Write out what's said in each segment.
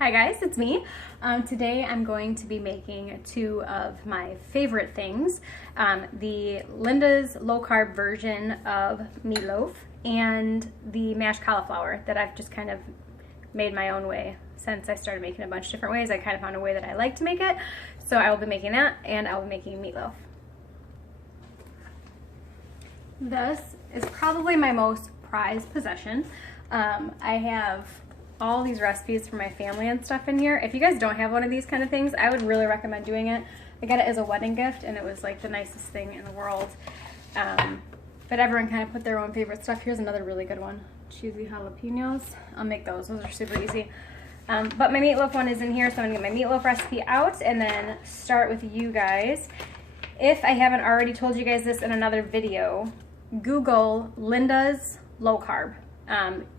Hi guys, it's me. Today I'm going to be making two of my favorite things, the Linda's low carb version of meatloaf and the mashed cauliflower that I've just kind of made my own way. Since I started making a bunch of different ways, I kind of found a way that I like to make it. So I will be making that, and I will be making meatloaf. This is probably my most prized possession. I have all these recipes for my family and stuff in here. If you guys don't have one of these kind of things, I would really recommend doing it. I got it as a wedding gift and it was like the nicest thing in the world. But everyone kind of put their own favorite stuff. Here's another really good one, cheesy jalapenos. I'll make those are super easy. But my meatloaf one is in here, so I'm gonna get my meatloaf recipe out and then start with you guys. If I haven't already told you guys this in another video, Google Linda's low carb.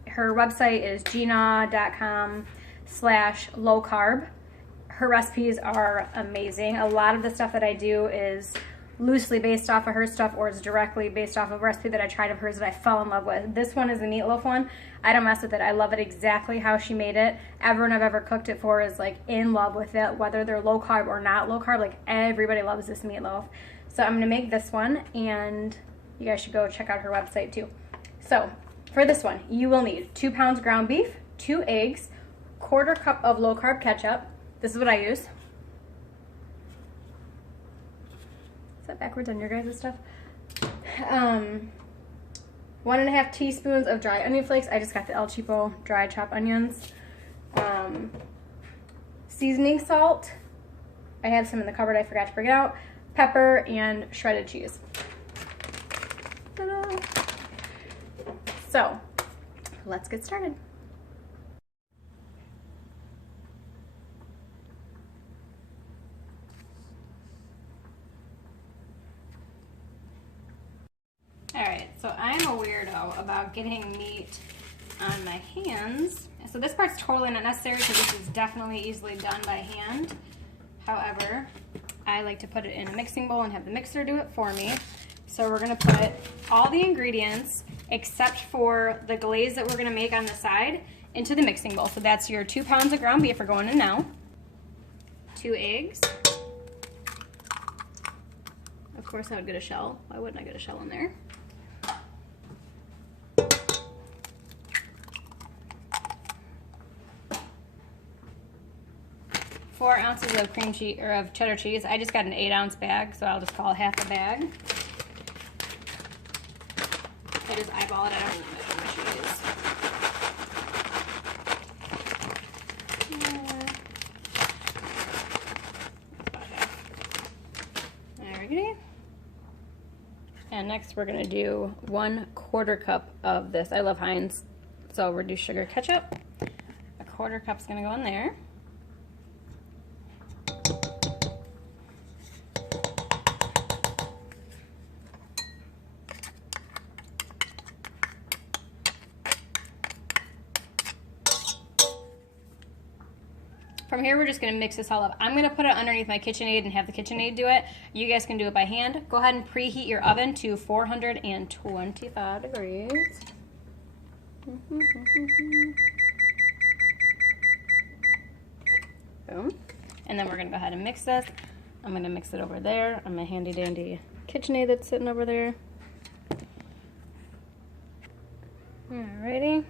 Her website is gina.com/lowcarb. Her recipes are amazing. A lot of the stuff that I do is loosely based off of her stuff, or is directly based off of a recipe that I tried of hers that I fell in love with. This one is the meatloaf one. I don't mess with it. I love it exactly how she made it. Everyone I've ever cooked it for is like in love with it, whether they're low carb or not low carb. Like everybody loves this meatloaf. So I'm gonna make this one, and you guys should go check out her website too. So for this one, you will need 2 pounds ground beef, 2 eggs, 1/4 cup of low carb ketchup. This is what I use. Is that backwards on your guys' stuff? 1.5 teaspoons of dry onion flakes. I just got the El Cheapo dry chopped onions. Seasoning salt. I have some in the cupboard, I forgot to bring it out. Pepper and shredded cheese. Ta-da! So, let's get started. Alright, so I'm a weirdo about getting meat on my hands. So this part's totally not necessary because this is definitely easily done by hand. However, I like to put it in a mixing bowl and have the mixer do it for me. So we're going to put all the ingredients except for the glaze that we're going to make on the side into the mixing bowl. So that's your 2 pounds of ground beef are going in now. 2 eggs. Of course I would get a shell. Why wouldn't I get a shell in there? 4 ounces of cream cheese, or of cheddar cheese. I just got an 8-ounce bag, so I'll just call it half a bag. I just eyeball it. I don't even measure my cheese. Alrighty. And next we're gonna do 1/4 cup of this. I love Heinz, so reduced sugar ketchup. 1/4 cup's gonna go in there. From here, we're just gonna mix this all up. I'm gonna put it underneath my KitchenAid and have the KitchenAid do it. You guys can do it by hand. Go ahead and preheat your oven to 425 degrees. Boom. And then we're gonna go ahead and mix this. I'm gonna mix it over there on my handy dandy KitchenAid that's sitting over there. Alrighty.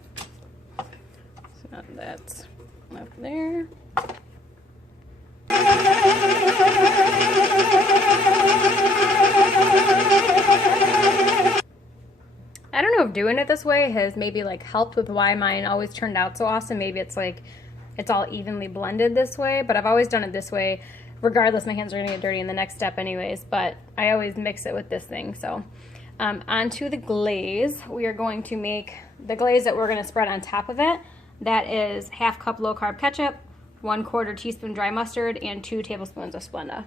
So that's up there. I don't know if doing it this way has maybe like helped with why mine always turned out so awesome. Maybe it's like it's all evenly blended this way, but I've always done it this way. Regardless, my hands are gonna get dirty in the next step anyways, but I always mix it with this thing. So onto the glaze. We are going to make the glaze that we're gonna spread on top of it. That is 1/2 cup low carb ketchup, 1/4 teaspoon dry mustard, and 2 tablespoons of Splenda.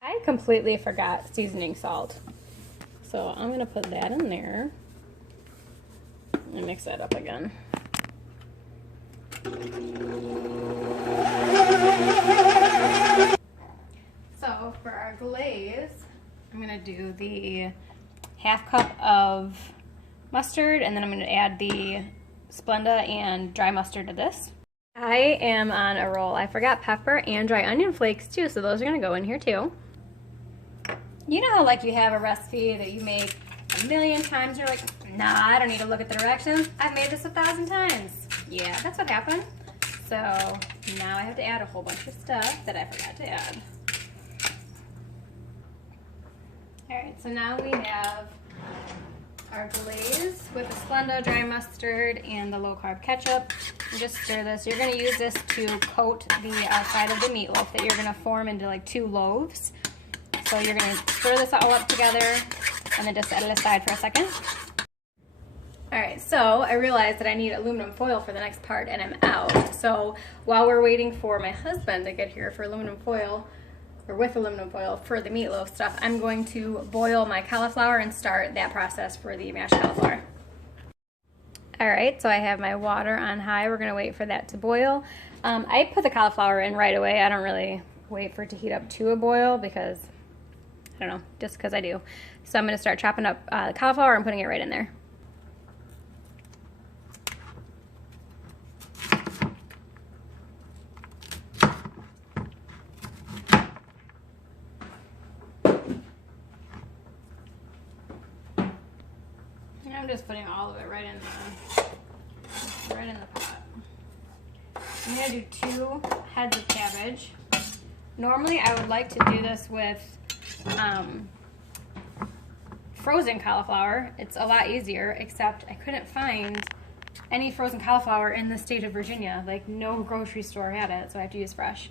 I completely forgot seasoning salt. So I'm gonna put that in there and mix that up again. So for our glaze, I'm gonna do the 1/2 cup of mustard, and then I'm going to add the Splenda and dry mustard to this. I am on a roll. I forgot pepper and dry onion flakes too, so those are going to go in here too. You know how like you have a recipe that you make a million times and you're like, nah, I don't need to look at the directions. I've made this 1,000 times. Yeah, that's what happened. So now I have to add a whole bunch of stuff that I forgot to add. All right, so now we have our glaze with the Splenda, dry mustard, and the low-carb ketchup. And just stir this. You're going to use this to coat the outside of the meatloaf that you're going to form into like 2 loaves. So you're going to stir this all up together and then just set it aside for a second. Alright, so I realized that I need aluminum foil for the next part and I'm out. So while we're waiting for my husband to get here for aluminum foil, or with aluminum foil for the meatloaf stuff, I'm going to boil my cauliflower and start that process for the mashed cauliflower. Alright, so I have my water on high. We're going to wait for that to boil. I put the cauliflower in right away. I don't really wait for it to heat up to a boil because, I don't know, just because I do. So I'm going to start chopping up the cauliflower and putting it right in there. I'm just putting all of it right in the pot. I'm gonna do 2 heads of cabbage. Normally I would like to do this with frozen cauliflower. It's a lot easier, except I couldn't find any frozen cauliflower in the state of Virginia. Like no grocery store had it, so I have to use fresh.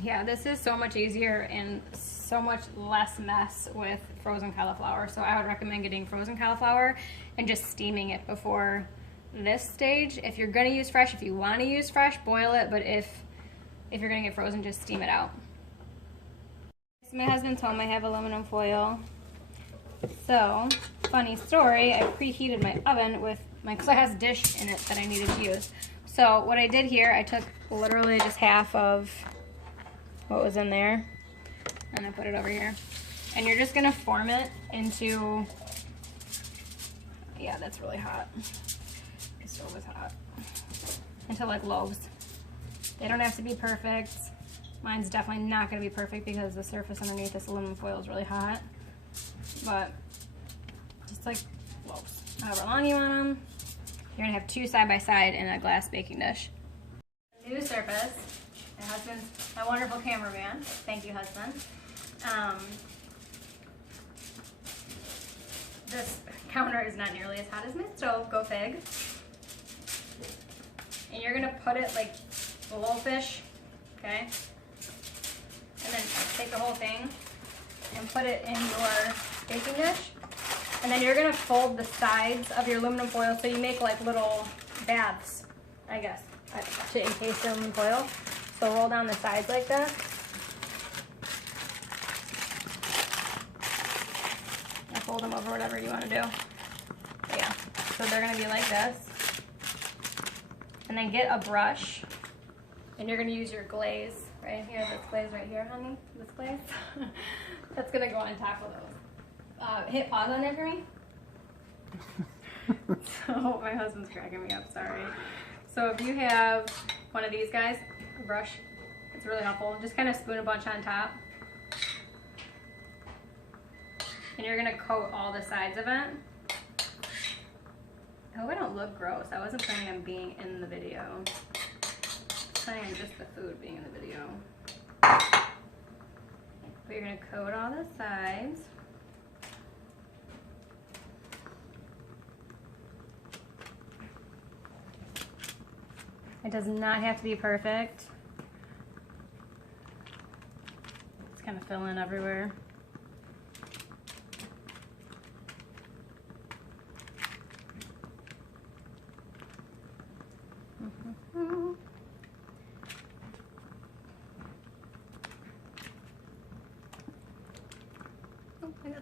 Yeah, this is so much easier and so much less mess with frozen cauliflower. So I would recommend getting frozen cauliflower and just steaming it before this stage. If you're gonna use fresh, if you wanna use fresh, boil it, but if you're gonna get frozen, just steam it out. So my husband's home, I have aluminum foil. So, funny story, I preheated my oven with my glass dish in it that I needed to use. So what I did here, I took literally just half of what was in there and I put it over here. And you're just gonna form it into, yeah, that's really hot. The stove is hot. Into like loaves. They don't have to be perfect. Mine's definitely not gonna be perfect because the surface underneath this aluminum foil is really hot. But just like loaves. However long you want them. You're gonna have 2 side by side in a glass baking dish. New surface. My husband's my wonderful cameraman. Thank you, husband. This counter is not nearly as hot as my stove. Go fig. And you're gonna put it like blowfish, okay? And then take the whole thing and put it in your baking dish. And then you're gonna fold the sides of your aluminum foil so you make like little baths, I guess, to encase the aluminum foil. So roll down the sides like that. And fold them over whatever you want to do. Yeah, so they're gonna be like this. And then get a brush. And you're gonna use your glaze right here, this glaze right here, honey, this glaze. That's gonna go on top of those. Hit pause on there for me. So my husband's cracking me up, sorry. So if you have one of these guys, a brush, it's really helpful. Just kind of spoon a bunch on top. And you're gonna coat all the sides of it. I hope I don't look gross. I wasn't planning on being in the video. I was planning on just the food being in the video. But you're gonna coat all the sides. It does not have to be perfect. It's kind of fill in everywhere.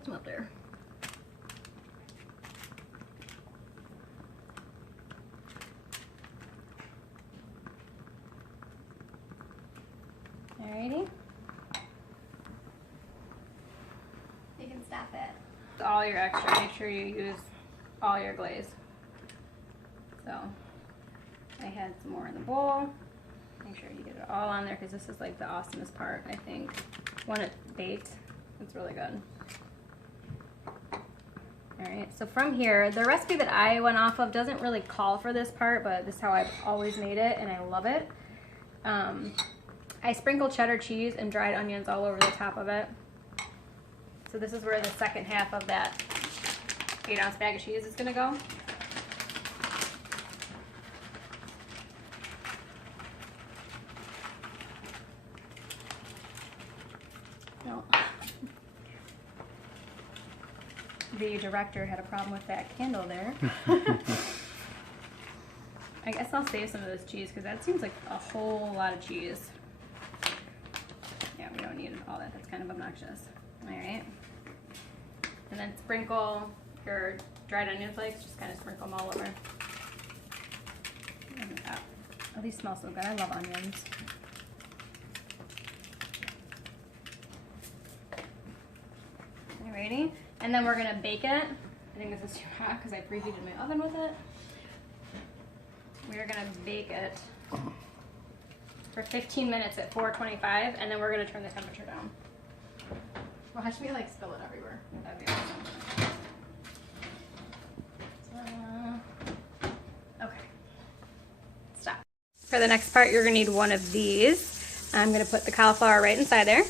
Come up there. Alrighty. You can stop it. All your extra, make sure you use all your glaze. So I had some more in the bowl. Make sure you get it all on there because this is like the awesomest part, I think. When it's baked, it's really good. Alright, so from here, the recipe that I went off of doesn't really call for this part, but this is how I've always made it and I love it. I sprinkle cheddar cheese and dried onions all over the top of it. So this is where the second half of that 8-ounce bag of cheese is going to go. No. The director had a problem with that candle there. I guess I'll save some of this cheese because that seems like a whole lot of cheese. Yeah, we don't need all that. That's kind of obnoxious. Alright. And then sprinkle your dried onion flakes. Just kind of sprinkle them all over. Oh, these smell so good. I love onions. Alrighty. And then we're going to bake it. I think this is too hot because I preheated my oven with it. We're going to bake it for 15 minutes at 425, and then we're going to turn the temperature down. Watch me like spill it everywhere. That'd be awesome. Okay. Stop. For the next part, you're going to need one of these. I'm going to put the cauliflower right inside there.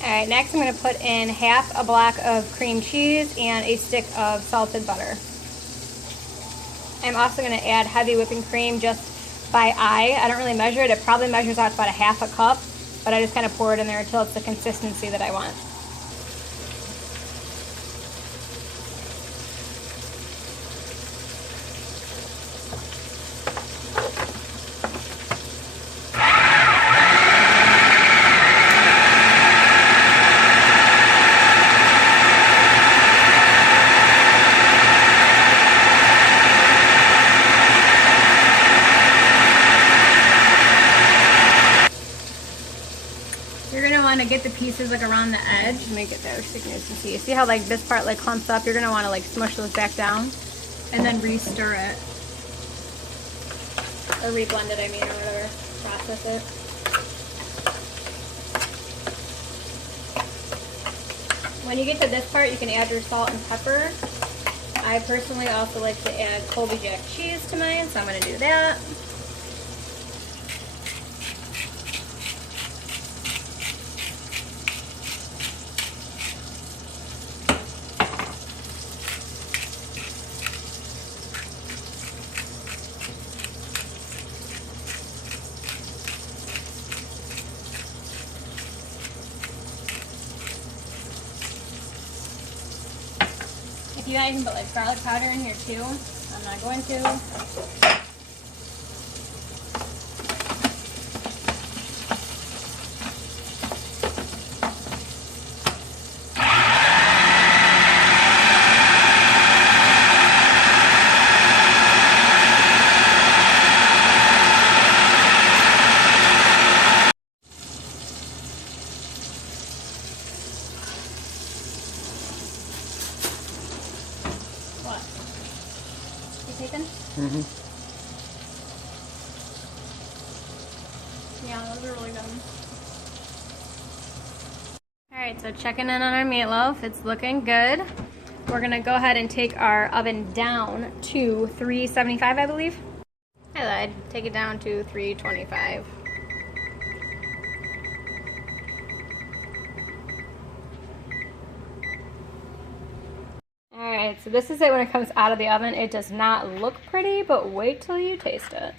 Alright, next I'm going to put in half a block of cream cheese and a stick of salted butter. I'm also going to add heavy whipping cream just by eye. I don't really measure it. It probably measures out to about a half a cup, but I just kind of pour it in there until it's the consistency that I want. Want to get the pieces like around the edge. Let me get there so you can see. See how like this part like clumps up? You're going to want to like smush those back down and then re-stir it. Or re-blend it, I mean, or whatever. Process it. When you get to this part, you can add your salt and pepper. I personally also like to add Colby Jack cheese to mine, so I'm going to do that. You guys can put like garlic powder in here too. I'm not going to. Mm-hmm. Yeah, those are really good. Alright, so checking in on our meatloaf. It's looking good. We're going to go ahead and take our oven down to 375, I believe. I lied. Take it down to 325. Alright, so this is it when it comes out of the oven. It does not look pretty, but wait till you taste it.